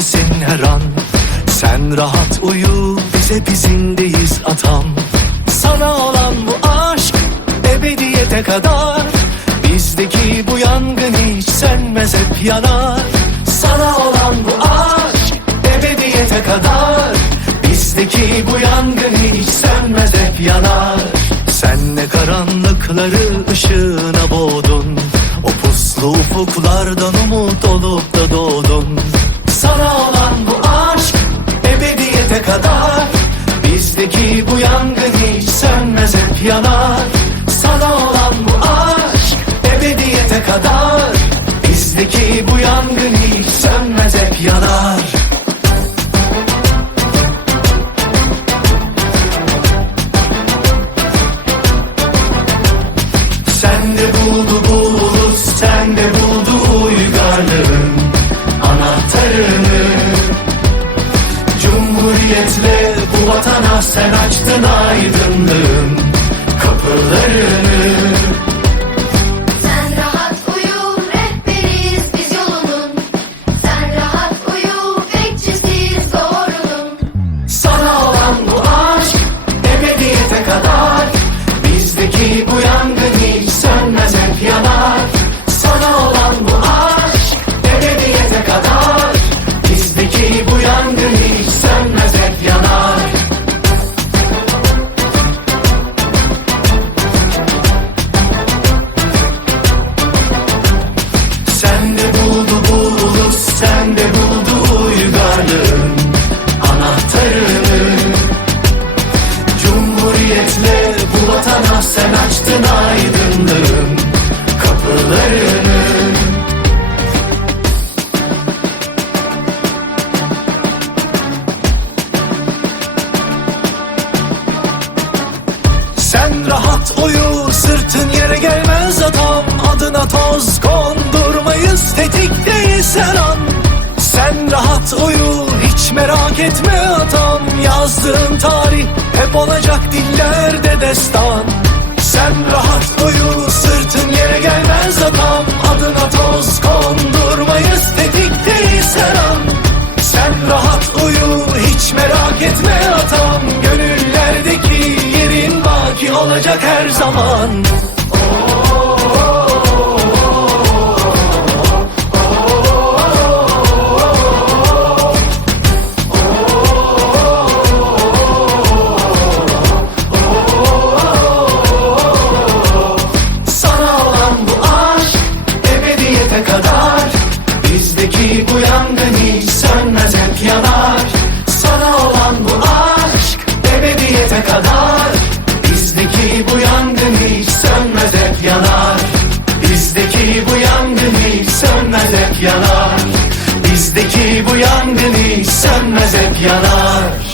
peşimdesin her an. Sen rahat uyu biz hep izindeyiz atam. Sana olan bu aşk ebediyete kadar. Bizdeki bu yangın hiç sönmez hep yanar. Sana olan bu aşk ebediyete kadar. Bizdeki bu yangın hiç sönmez hep yanar. Sen ne karanlıkları ışığına boğdun. O puslu ufuklardan Bizdeki bu yangın rahat uyu sırtın yere gelmez adam. Adına toz kondurmayız tetikteyiz her an Sen rahat uyu hiç merak etme adam. Yazdığın tarih hep olacak dillerde destan. Sen rahat uyu sırtın yere gelmez adam. Adına toz kondurmayız tetikteyiz her an sen rahat uyu hiç merak etme atam Gönüllerdeki olacak her zaman. Bizdeki bu yangın hiç sönmez hep yanar. Sana olan bu aşk ebediyete kadar sönmez hep yanar. Bizdeki bu yangın hiç sönmez hep yanar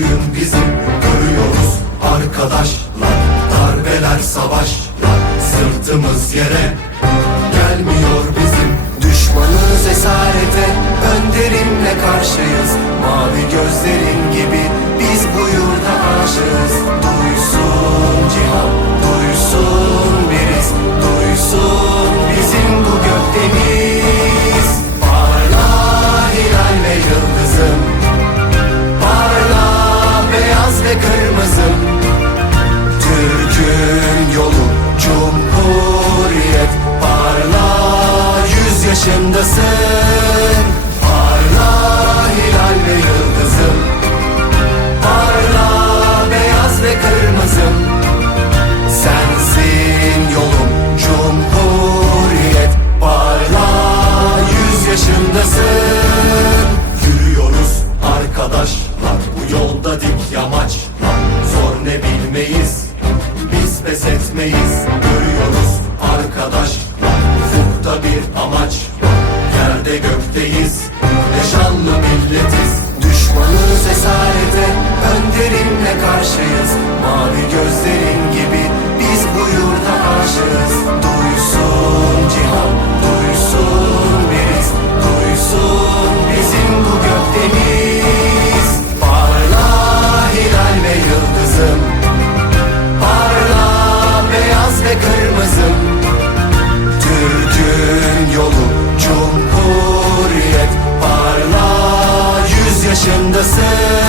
Düğün bizim Görüyoruz arkadaşlar. Darbeler savaşlar Sırtımız yere. Gelmiyor bizim Düşmanız esarete. Önderimle karşıyız. Mavi gözlerin gibi yaşındasın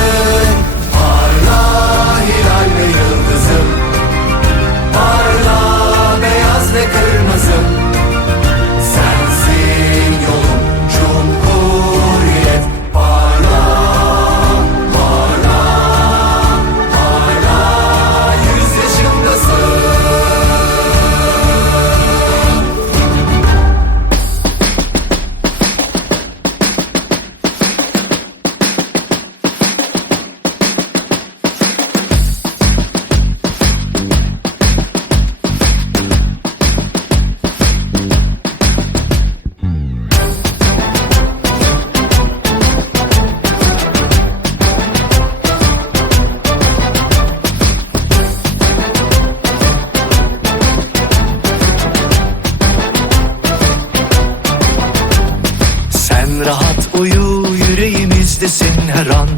Rahat uyu yüreğimizdesin her an.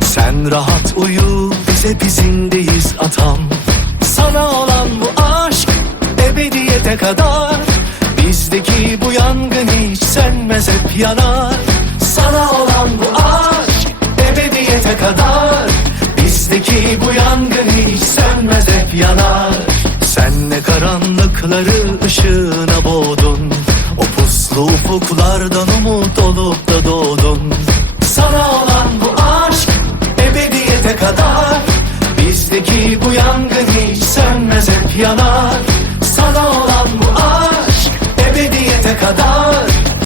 Sen rahat uyu bize bizindeyiz atam. Sana olan bu aşk ebediyete kadar. Bizdeki bu yangın hiç sönmez hep yanar. Sana olan bu aşk ebediyete kadar. Bizdeki bu yangın hiç sönmez hep yanar. Sen ne karanlıkları ışığına boğdun Farklı ufuklardan umut olup da doğdun. Sana olan bu aşk ebediyete kadar. Bizdeki bu yangın hiç sönmez hep yanar. Sana olan bu aşk ebediyete kadar.